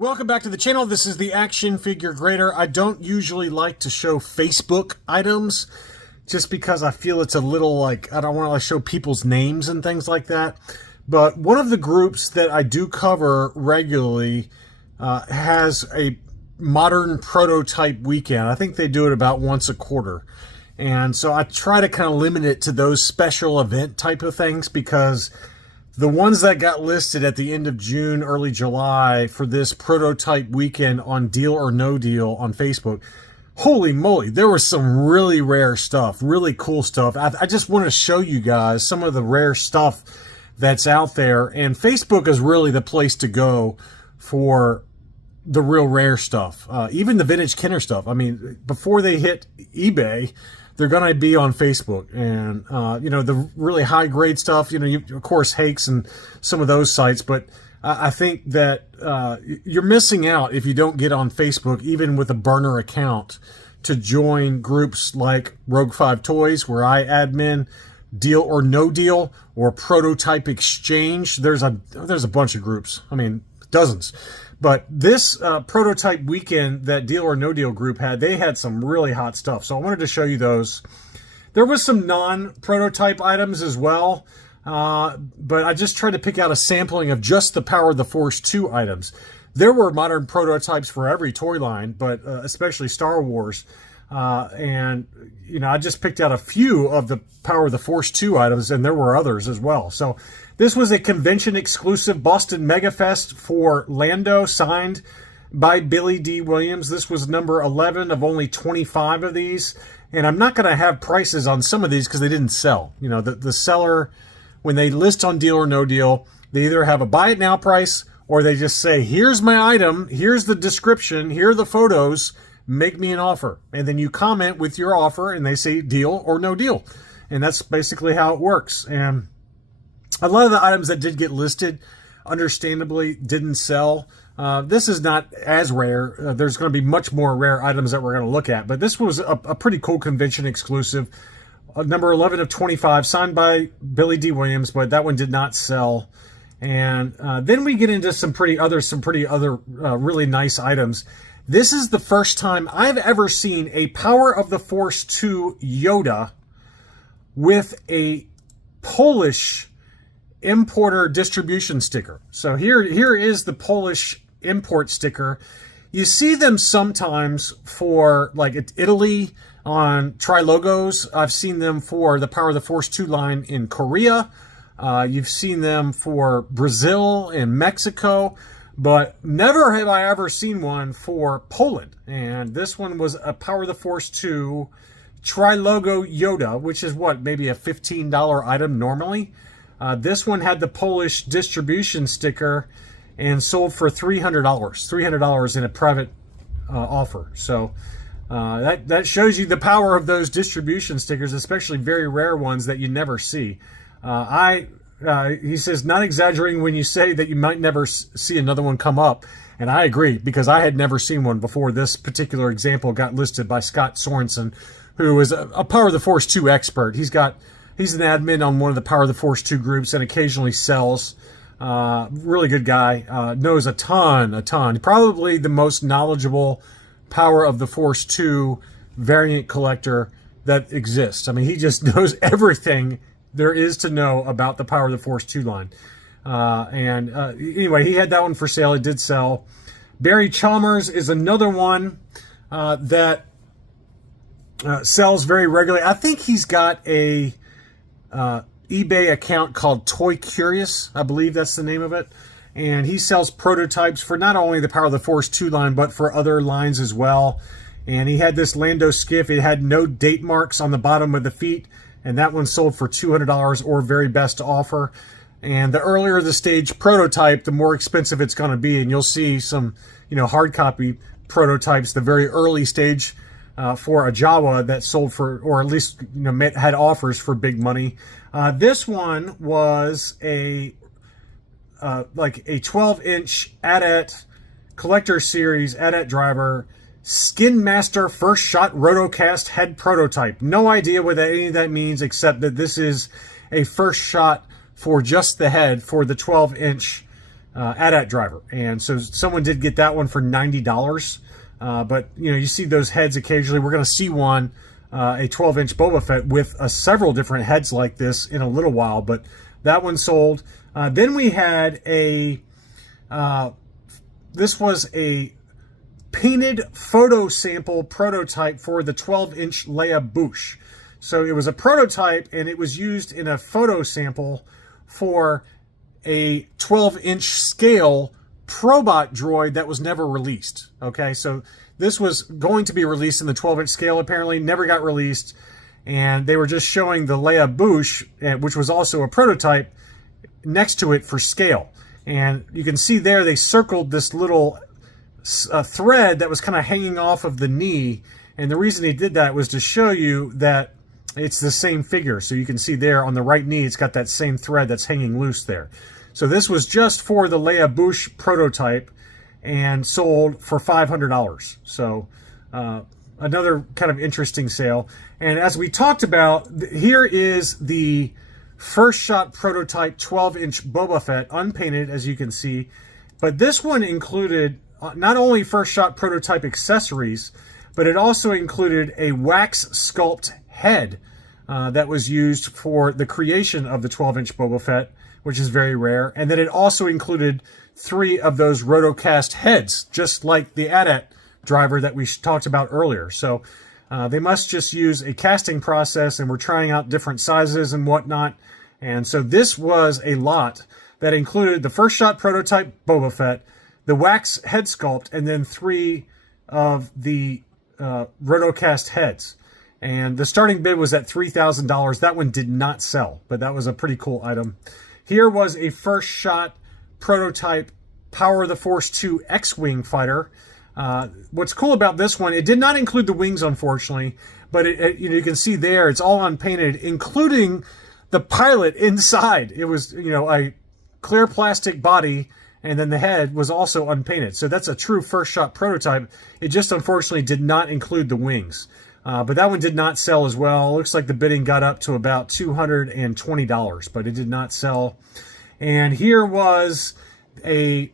Welcome back to the channel. This is the Action Figure Grader. I don't usually like to show Facebook items just because I feel it's a little like, I don't want to show people's names and things like that. But one of the groups that I do cover regularly has a modern prototype weekend. I think they do it about once a quarter. And so I try to kind of limit it to those special event type of things because the ones that got listed at the end of June, early July for this prototype weekend on Deal or No Deal on Facebook, holy moly, there was some really rare stuff, really cool stuff. I just want to show you guys some of the rare stuff that's out there. And Facebook is really the place to go for the real rare stuff. Even the vintage Kenner stuff. I mean, before they hit eBay, they're going to be on Facebook. And, you know, the really high grade stuff, you know, of course, Hakes and some of those sites. But I think that you're missing out if you don't get on Facebook, even with a burner account, to join groups like Rogue 5 Toys, where I admin, Deal or No Deal, or Prototype Exchange. There's a bunch of groups. I mean, dozens. But this prototype weekend that Deal or No Deal group had, they had some really hot stuff. So I wanted to show you those. There was some non-prototype items as well. But I just tried to pick out a sampling of just the Power of the Force 2 items. There were modern prototypes for every toy line, but especially Star Wars. And, you know, I just picked out a few of the Power of the Force 2 items, and there were others as well. So this was a convention-exclusive Boston MegaFest for Lando, signed by Billy D. Williams. This was number 11 of only 25 of these. And I'm not going to have prices on some of these because they didn't sell. You know, the seller, when they list on Deal or No Deal, they either have a buy it now price or they just say, here's my item, here's the description, here are the photos, make me an offer. And then you comment with your offer and they say deal or no deal. And that's basically how it works. And a lot of the items that did get listed, understandably, didn't sell. This is not as rare. There's going to be much more rare items that we're going to look at. But this was a pretty cool convention exclusive. Number 11 of 25, signed by Billy D. Williams, but that one did not sell. And then we get into some pretty other really nice items. This is the first time I've ever seen a Power of the Force 2 Yoda with a Polish importer distribution sticker. So here is the Polish import sticker. You see them sometimes for like Italy on Tri-Logos. I've seen them for the Power of the Force 2 line in Korea. You've seen them for Brazil and Mexico, but never have I ever seen one for Poland. And this one was a Power of the Force 2 Tri-Logo Yoda, which is what, maybe a $15 item normally. This one had the Polish distribution sticker and sold for $300 in a private offer. So that shows you the power of those distribution stickers, especially very rare ones that you never see. He says, not exaggerating when you say that you might never see another one come up. And I agree, because I had never seen one before this particular example got listed by Scott Sorensen, who is a Power of the Force 2 expert. He's an admin on one of the Power of the Force 2 groups and occasionally sells. Really good guy. Knows a ton. Probably the most knowledgeable Power of the Force 2 variant collector that exists. I mean, he just knows everything there is to know about the Power of the Force 2 line. Anyway, he had that one for sale. It did sell. Barry Chalmers is another one that sells very regularly. I think he's got a eBay account called Toy Curious. I believe that's the name of it. And he sells prototypes for not only the Power of the Force 2 line, but for other lines as well. And he had this Lando skiff. It had no date marks on the bottom of the feet. And that one sold for $200 or very best offer. And the earlier the stage prototype, the more expensive it's going to be. And you'll see some, you know, hard copy prototypes, the very early stage for a Jawa that sold for, or at least, you know, had offers for big money. This one was like a 12-inch AT-AT collector series AT-AT driver Skin Master First Shot Rotocast head prototype. No idea what any of that means, except that this is a first shot for just the head for the 12-inch AT-AT driver. And so someone did get that one for $90. But, you know, you see those heads occasionally. We're going to see one, a 12-inch Boba Fett with several different heads like this in a little while. But that one sold. Then we had a... this was a painted photo sample prototype for the 12-inch Leia Boushh. So it was a prototype, and it was used in a photo sample for a 12-inch scale Probot droid that was never released. Okay, so this was going to be released in the 12-inch scale, apparently, never got released, and they were just showing the Leia Boushh, which was also a prototype, next to it for scale. And you can see there they circled this little thread that was kind of hanging off of the knee, and the reason he did that was to show you that it's the same figure. So you can see there on the right knee, it's got that same thread that's hanging loose there. So this was just for the Leia Boushh prototype and sold for $500. So another kind of interesting sale. And as we talked about, here is the first shot prototype 12-inch Boba Fett, unpainted, as you can see. But this one included not only first shot prototype accessories, but it also included a wax sculpt head that was used for the creation of the 12-inch Boba Fett, which is very rare. And then it also included 3 of those rotocast heads, just like the AT-AT driver that we talked about earlier. So they must just use a casting process, and we're trying out different sizes and whatnot. And so this was a lot that included the first shot prototype Boba Fett, the wax head sculpt, and then 3 of the rotocast heads. And the starting bid was at $3,000. That one did not sell, but that was a pretty cool item. Here was a first shot prototype Power of the Force 2 X-Wing fighter. What's cool about this one, it did not include the wings, unfortunately, but you know, you can see there it's all unpainted, including the pilot inside. It was, you know, a clear plastic body, and then the head was also unpainted. So that's a true first shot prototype. It just unfortunately did not include the wings. But that one did not sell as well. It looks like the bidding got up to about $220, but it did not sell. And here was a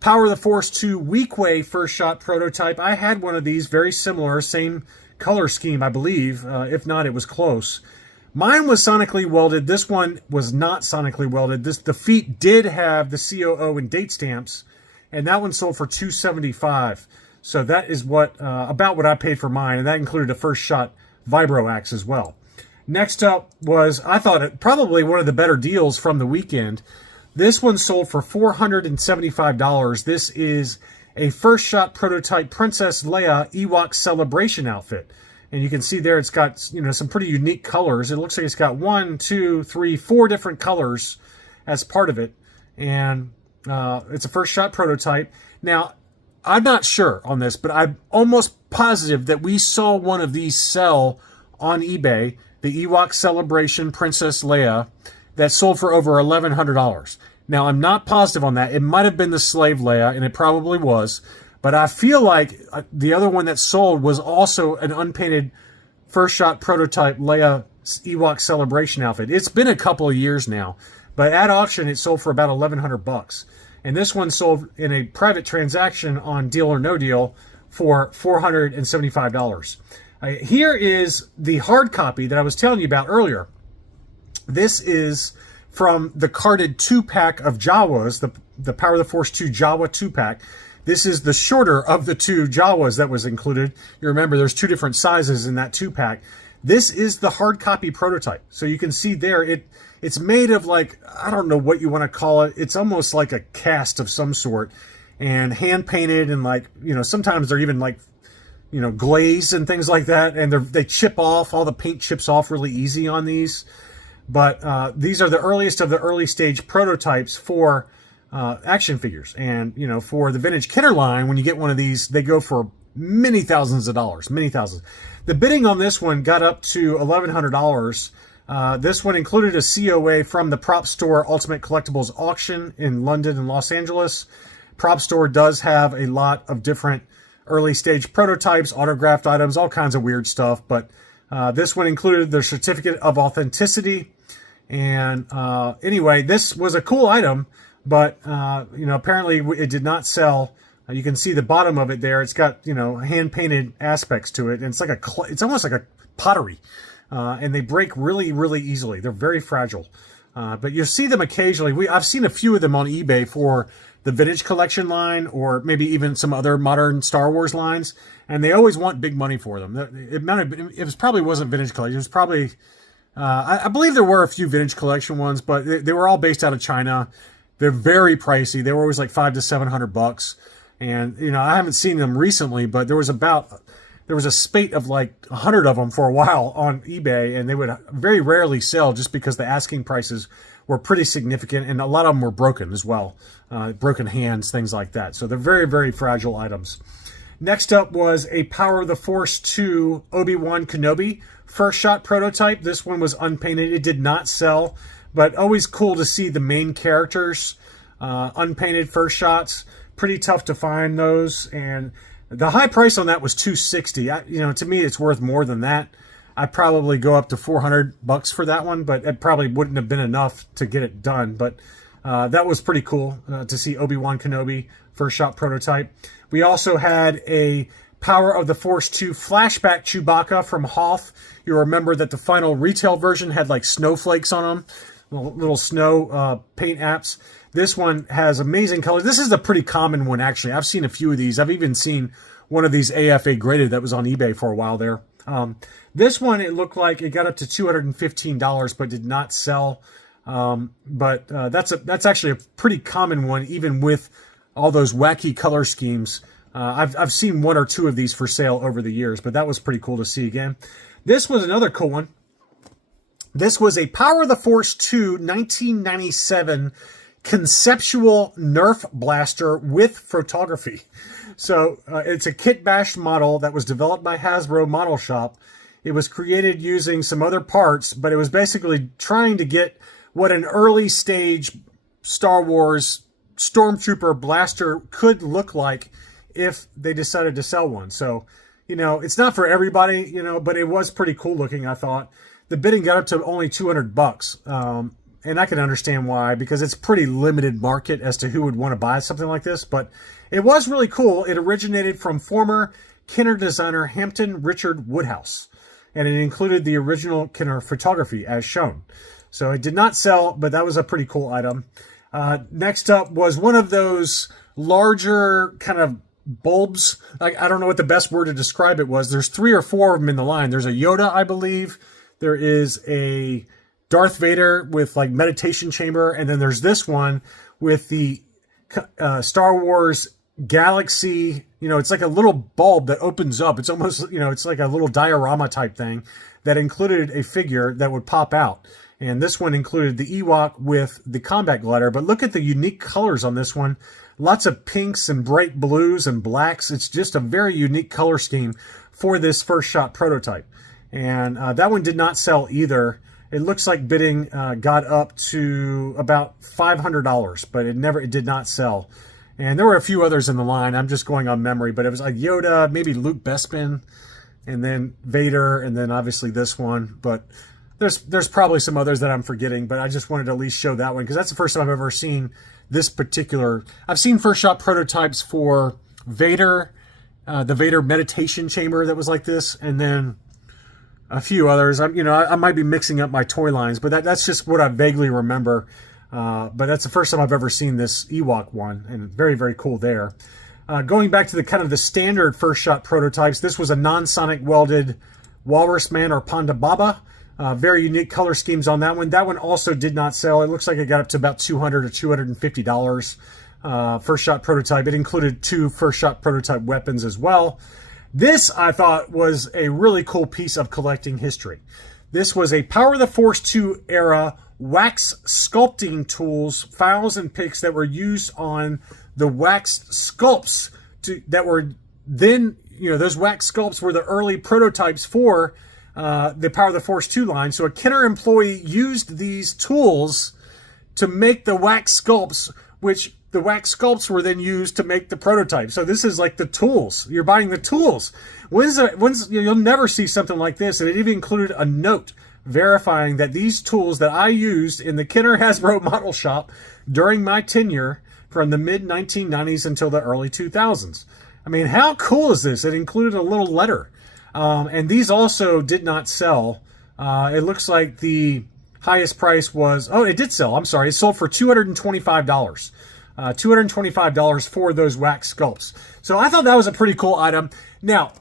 Power of the Force 2 Weequay first shot prototype. I had one of these, very similar, same color scheme, I believe. If not, it was close. Mine was sonically welded. This one was not sonically welded. The feet did have the COO and date stamps, and that one sold for $275. So that is what about what I paid for mine, and that included a first shot vibro axe as well. Next up was, I thought, probably one of the better deals from the weekend. This one sold for $475. This is a first shot prototype Princess Leia Ewok Celebration outfit. And you can see there it's got, you know, some pretty unique colors. It looks like it's got 1, 2, 3, 4 different colors as part of it. And it's a first shot prototype. Now, I'm not sure on this, but I'm almost positive that we saw one of these sell on eBay, the Ewok Celebration Princess Leia, that sold for over $1,100. Now, I'm not positive on that. It might have been the Slave Leia, and it probably was. But I feel like the other one that sold was also an unpainted first shot prototype Leia Ewok Celebration outfit. It's been a couple of years now, but at auction it sold for about $1,100. And this one sold in a private transaction on Deal or No Deal for $475. Here is the hard copy that I was telling you about earlier. This is from the carded 2-pack of Jawas, the Power of the Force 2 Jawa 2-pack. This is the shorter of the 2 Jawas that was included. You remember there's 2 different sizes in that 2-pack. This is the hard copy prototype. So you can see there, it's made of, like, I don't know what you want to call it. It's almost like a cast of some sort, and hand painted, and, like, you know, sometimes they're even like, you know, glazed and things like that. And they chip off, all the paint chips off really easy on these. But these are the earliest of the early stage prototypes for action figures. And, you know, for the Vintage Kenner line, when you get one of these, they go for many thousands of dollars, many thousands. The bidding on this one got up to $1,100. This one included a COA from the Prop Store Ultimate Collectibles auction in London and Los Angeles. Prop Store does have a lot of different early stage prototypes, autographed items, all kinds of weird stuff. But this one included the certificate of authenticity. And anyway, this was a cool item. but apparently it did not sell. You can see the bottom of it there. It's got hand painted aspects to it, and it's like it's almost like a pottery, and they break really, really easily. They're very fragile, but you'll see them occasionally. I've seen a few of them on eBay for the vintage collection line, or maybe even some other modern Star Wars lines, and they always want big money for them. It probably wasn't vintage collection. It was probably, I believe there were a few vintage collection ones, but they were all based out of China. They're very pricey. They were always like $500 to $700. And, I haven't seen them recently, but there was a spate of like 100 of them for a while on eBay, and they would very rarely sell just because the asking prices were pretty significant, and a lot of them were broken as well. Broken hands, things like that. So they're very, very fragile items. Next up was a Power of the Force 2 Obi-Wan Kenobi first shot prototype. This one was unpainted. It did not sell, but always cool to see the main characters unpainted first shots. Pretty tough to find those, and the high price on that was $260. To me, it's worth more than that. I'd probably go up to $400 for that one, but it probably wouldn't have been enough to get it done. But that was pretty cool to see Obi-Wan Kenobi first shot prototype. We also had a Power of the Force 2 flashback Chewbacca from Hoth. You remember that the final retail version had like snowflakes on them, little snow paint apps. This one has amazing colors. This is a pretty common one, actually. I've seen a few of these. I've even seen one of these AFA graded that was on eBay for a while there. This one, it looked like it got up to $215, but did not sell. But that's actually a pretty common one, even with all those wacky color schemes. I've seen one or two of these for sale over the years, but that was pretty cool to see again. This was another cool one. This was a Power of the Force 2 1997 conceptual Nerf blaster with photography. So it's a kit bashed model that was developed by Hasbro Model Shop. It was created using some other parts, but it was basically trying to get what an early stage Star Wars Stormtrooper blaster could look like if they decided to sell one. So, it's not for everybody, but it was pretty cool looking, I thought. The bidding got up to only $200. And I can understand why, because it's pretty limited market as to who would want to buy something like this. But it was really cool. It originated from former Kenner designer Hampton Richard Woodhouse. And it included the original Kenner photography as shown. So it did not sell, but that was a pretty cool item. Next up was one of those larger kind of bulbs. I don't know what the best word to describe it was. There's 3 or 4 of them in the line. There's a Yoda, I believe. There is a Darth Vader with like meditation chamber, and then there's this one with the Star Wars Galaxy. It's like a little bulb that opens up. It's almost, it's like a little diorama type thing that included a figure that would pop out. And this one included the Ewok with the combat glider. But look at the unique colors on this one. Lots of pinks and bright blues and blacks. It's just a very unique color scheme for this first shot prototype. And that one did not sell either. It looks like bidding got up to about $500, but it did not sell. And there were a few others in the line. I'm just going on memory, but it was like Yoda, maybe Luke Bespin, and then Vader, and then obviously this one. But there's probably some others that I'm forgetting, but I just wanted to at least show that one because that's the first time I've ever seen this particular. I've seen first shot prototypes for Vader, the Vader meditation chamber that was like this, and then a few others. I might be mixing up my toy lines, but that's just what I vaguely remember. But that's the first time I've ever seen this Ewok one, and very, very cool there. Going back to the kind of the standard first shot prototypes, this was a non-sonic welded Walrus Man or Ponda Baba. Very unique color schemes on that one. That one also did not sell. It looks like it got up to about $200 or $250 first shot prototype. It included 2 first shot prototype weapons as well. This, I thought, was a really cool piece of collecting history. This was a Power of the Force 2 era wax sculpting tools, files, and picks that were used on the wax sculpts that were then, those wax sculpts were the early prototypes for the Power of the Force 2 line. So a Kenner employee used these tools to make the wax sculpts, which the wax sculpts were then used to make the prototype. So this is like the tools. You're buying the tools. You'll never see something like this. And it even included a note verifying that these tools that I used in the Kenner Hasbro model shop during my tenure from the mid-1990s until the early 2000s. I mean, how cool is this? It included a little letter. And these also did not sell. It looks like the highest price was, oh, it did sell. I'm sorry. It sold for $225. $225 for those wax sculpts. So I thought that was a pretty cool item. Now,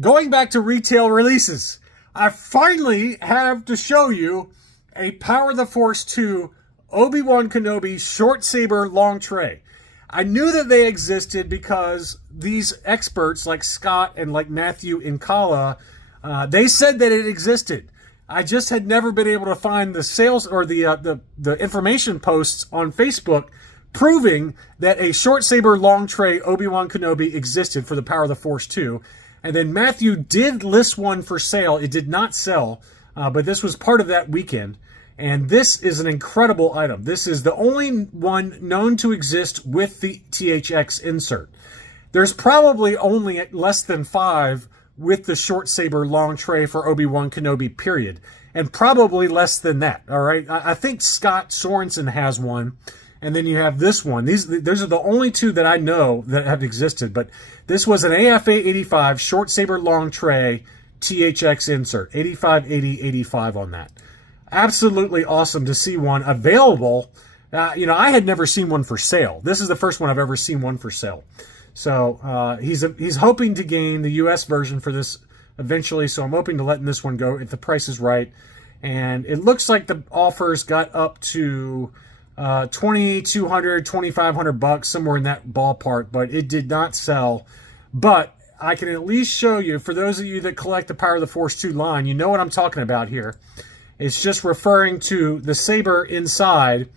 going back to retail releases, I finally have to show you a Power of the Force 2 Obi-Wan Kenobi short saber long tray. I knew that they existed because these experts like Scott and like Matthew Incala, they said that it existed. I just had never been able to find the sales or the information posts on Facebook proving that a short saber long tray Obi-Wan Kenobi existed for the Power of the Force 2. And then Matthew did list one for sale. It did not sell, but this was part of that weekend. And this is an incredible item. This is the only one known to exist with the THX insert. There's probably only less than 5 with the short saber long tray for Obi-Wan Kenobi, period. And probably less than that, all right? I think Scott Sorensen has one, and then you have this one. Those are the only 2 that I know that have existed, but this was an AFA 85 short saber long tray THX insert, 85, 80, 85 on that. Absolutely awesome to see one available. I had never seen one for sale. This is the first one I've ever seen one for sale. So he's hoping to gain the U.S. version for this eventually, so I'm hoping to letting this one go if the price is right. And it looks like the offers got up to $2,200, $2,500, somewhere in that ballpark, but it did not sell. But I can at least show you, for those of you that collect the Power of the Force 2 line, you know what I'm talking about here. It's just referring to the saber inside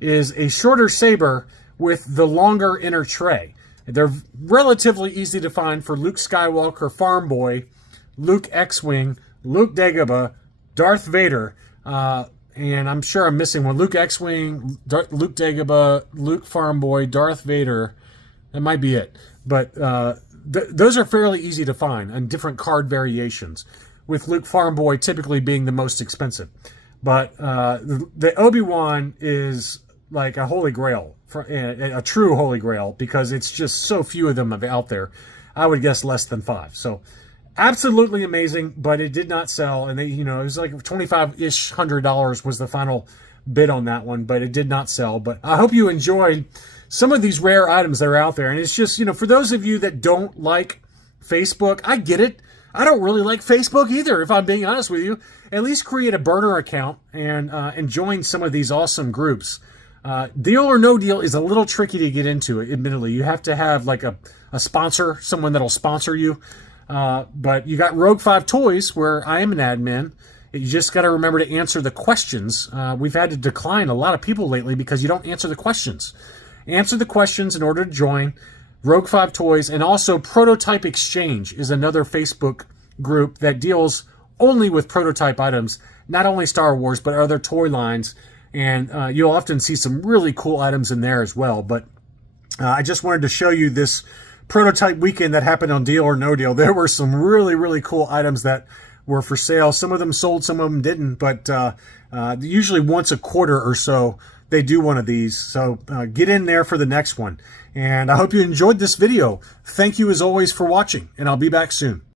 is a shorter saber with the longer inner tray. They're relatively easy to find for Luke Skywalker, Farm Boy, Luke X-Wing, Luke Dagobah, Darth Vader, and I'm sure I'm missing one. Luke X-Wing, Luke Dagobah, Luke Farm Boy, Darth Vader. That might be it. But those are fairly easy to find and different card variations, with Luke Farm Boy typically being the most expensive. But the Obi-Wan is like a holy grail, a true holy grail, because it's just so few of them out there. I would guess less than 5. So absolutely amazing, but it did not sell. And it was like $2,500 was the final bid on that one, but it did not sell. But I hope you enjoyed some of these rare items that are out there. And it's just, for those of you that don't like Facebook, I get it. I don't really like Facebook either, if I'm being honest with you. At least create a burner account and join some of these awesome groups. Deal or No Deal is a little tricky to get into, admittedly. You have to have like a sponsor, someone that'll sponsor you. But you got Rogue 5 Toys, where I am an admin. You just got to remember to answer the questions. We've had to decline a lot of people lately because you don't answer the questions. Answer the questions in order to join Rogue 5 Toys. And also Prototype Exchange is another Facebook group that deals only with prototype items, not only Star Wars, but other toy lines. And you'll often see some really cool items in there as well. But I just wanted to show you this prototype weekend that happened on Deal or No Deal. There were some really, really cool items that were for sale. Some of them sold, some of them didn't. But usually once a quarter or so, they do one of these. So get in there for the next one. And I hope you enjoyed this video. Thank you as always for watching, and I'll be back soon.